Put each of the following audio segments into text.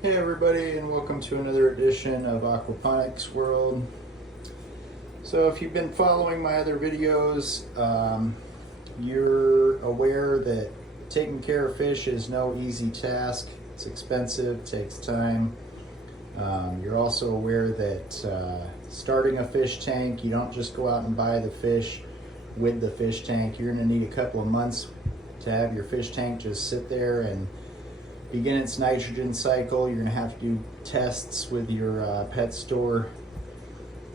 Hey everybody, and welcome to another edition of Aquaponics World. So if you've been following my other videos, you're aware that taking care of fish is no easy task. It's expensive, takes time. You're also aware that starting a fish tank, you don't just go out and buy the fish with the fish tank. You're going to need a couple of months to have your fish tank just sit there and begin its nitrogen cycle. You're going to have to do tests with your pet store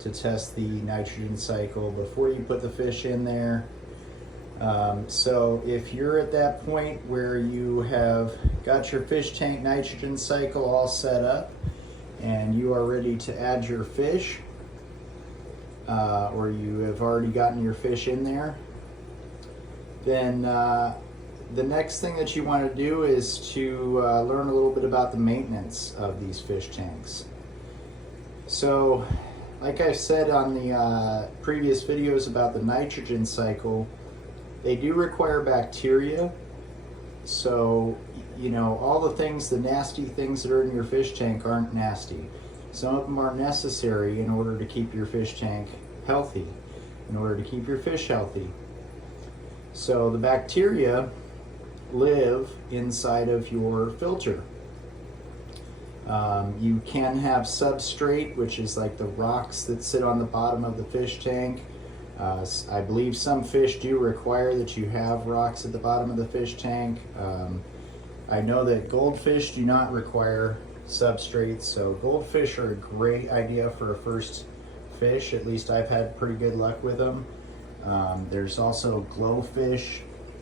to test the nitrogen cycle before you put the fish in there. So if you're at that point where you have got your fish tank nitrogen cycle all set up and you are ready to add your fish, or you have already gotten your fish in there, then the next thing that you want to do is to learn a little bit about the maintenance of these fish tanks. So, like I said on the previous videos about the nitrogen cycle, they do require bacteria. So, you know, all the things, the nasty things that are in your fish tank aren't nasty. Some of them are necessary in order to keep your fish tank healthy, in order to keep your fish healthy. So the bacteria live inside of your filter. You can have substrate, which is like the rocks that sit on the bottom of the fish tank. I believe some fish do require that you have rocks at the bottom of the fish tank. I know that goldfish do not require substrates, so goldfish are a great idea for a first fish. At least I've had pretty good luck with them. There's also glowfish.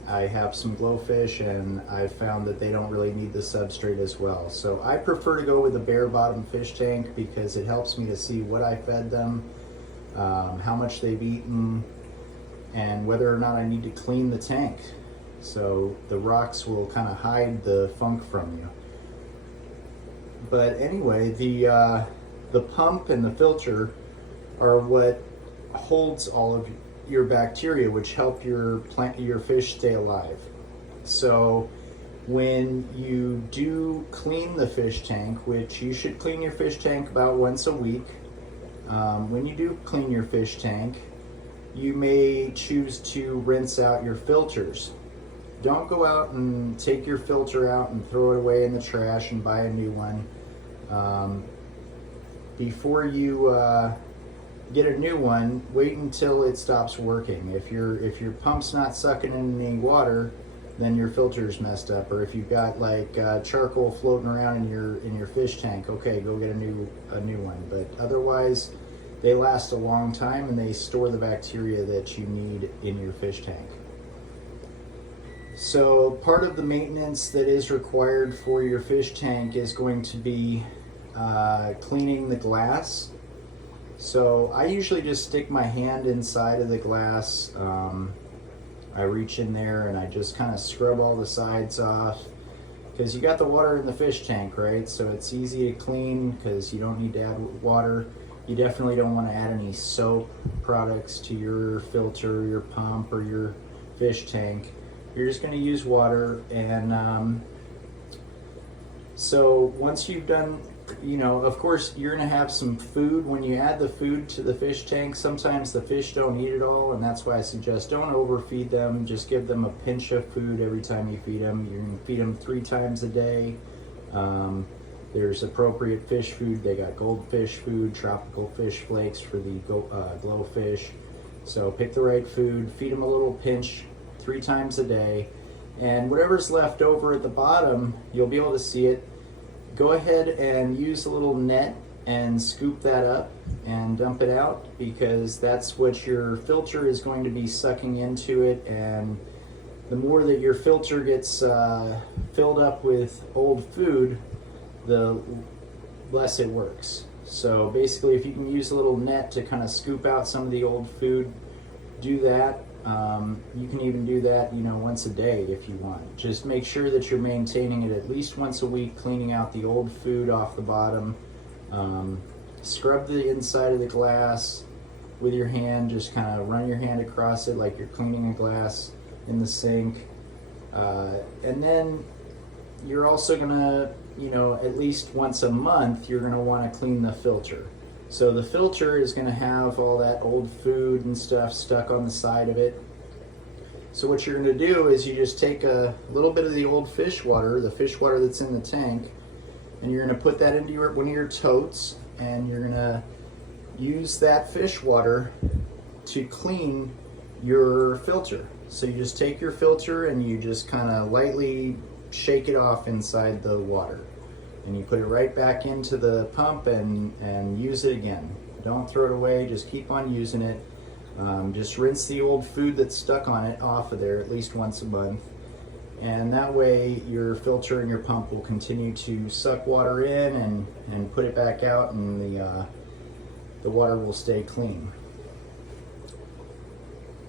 I have some glowfish and I found that they don't really need the substrate as well. So I prefer to go with a bare bottom fish tank because it helps me to see what I fed them, how much they've eaten, and whether or not I need to clean the tank. So the rocks will kind of hide the funk from you. But anyway, the pump and the filter are what holds all of your bacteria, which help your fish stay alive. So when you do clean the fish tank, which you should clean your fish tank about once a week, when you do clean your fish tank, you may choose to rinse out your filters. Don't go out and take your filter out and throw it away in the trash and buy a new one. Before you get a new one, wait until it stops working. If your pump's not sucking in any water, then your filter's messed up. Or if you've got like charcoal floating around in your fish tank, okay, go get a new one. But otherwise, they last a long time and they store the bacteria that you need in your fish tank. So part of the maintenance that is required for your fish tank is going to be cleaning the glass. So I usually just stick my hand inside of the glass. I reach in there and I just kind of scrub all the sides off, because you got the water in the fish tank, right? So it's easy to clean because you don't need to add water. You definitely don't want to add any soap products to your filter, your pump, or your fish tank. You're just going to use water. And so once you've done, you know, of course you're going to have some food. When you add the food to the fish tank, sometimes the fish don't eat it all, and that's why I suggest don't overfeed them. Just give them a pinch of food every time you feed them. You can feed them 3 times a day. There's appropriate fish food. They got goldfish food, tropical fish flakes for the glowfish. So pick the right food, feed them a little pinch 3 times a day, and whatever's left over at the bottom, you'll be able to see it. Go ahead and use a little net and scoop that up and dump it out, because that's what your filter is going to be sucking into it. And the more that your filter gets filled up with old food, the less it works. So basically, if you can use a little net to kind of scoop out some of the old food, do that. You can even do that, you know, once a day if you want. Just make sure that you're maintaining it at least once a week, cleaning out the old food off the bottom. Scrub the inside of the glass with your hand. Just kind of run your hand across it like you're cleaning a glass in the sink. And then you're also gonna, at least once a month, you're gonna wanna clean the filter. So the filter is gonna have all that old food and stuff stuck on the side of it. So what you're gonna do is you just take a little bit of the old fish water, the fish water that's in the tank, and you're gonna put that into one of your totes, and you're gonna use that fish water to clean your filter. So you just take your filter and you just kind of lightly shake it off inside the water, and you put it right back into the pump and use it again. Don't throw it away, just keep on using it. Just rinse the old food that's stuck on it off of there at least once a month, and that way your filter and your pump will continue to suck water in and put it back out, and the water will stay clean.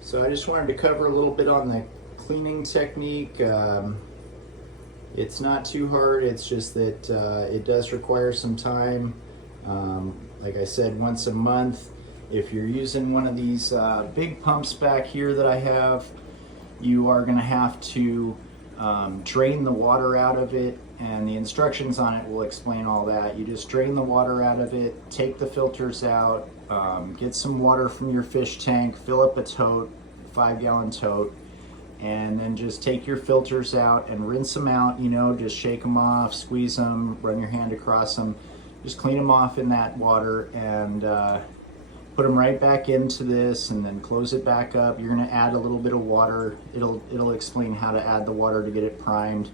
So I just wanted to cover a little bit on the cleaning technique. It's not too hard, it's just that it does require some time. Like I said, once a month. If you're using one of these big pumps back here that I have, you are going to have to drain the water out of it, and the instructions on it will explain all that. You just drain the water out of it, take the filters out, get some water from your fish tank, fill up a tote, 5-gallon tote, and then just take your filters out and rinse them out. Just shake them off, squeeze them, run your hand across them, just clean them off in that water, and put them right back into this, and then close it back up. You're going to add a little bit of water. It'll explain how to add the water to get it primed,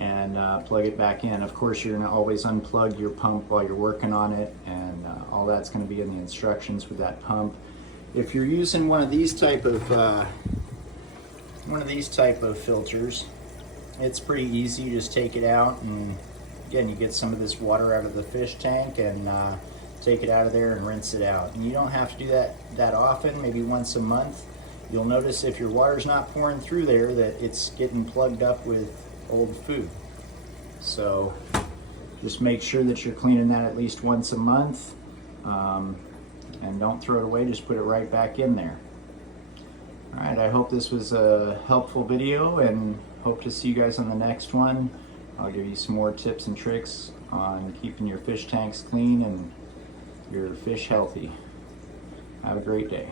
and plug it back in. Of course, you're going to always unplug your pump while you're working on it, and all that's going to be in the instructions with that pump. If you're using one of these type of filters, it's pretty easy. You just take it out, and again, you get some of this water out of the fish tank, and take it out of there and rinse it out. And you don't have to do that often, maybe once a month. You'll notice if your water's not pouring through there that it's getting plugged up with old food. So just make sure that you're cleaning that at least once a month, and don't throw it away, just put it right back in there. All right, I hope this was a helpful video, and hope to see you guys on the next one. I'll give you some more tips and tricks on keeping your fish tanks clean and your fish healthy. Have a great day.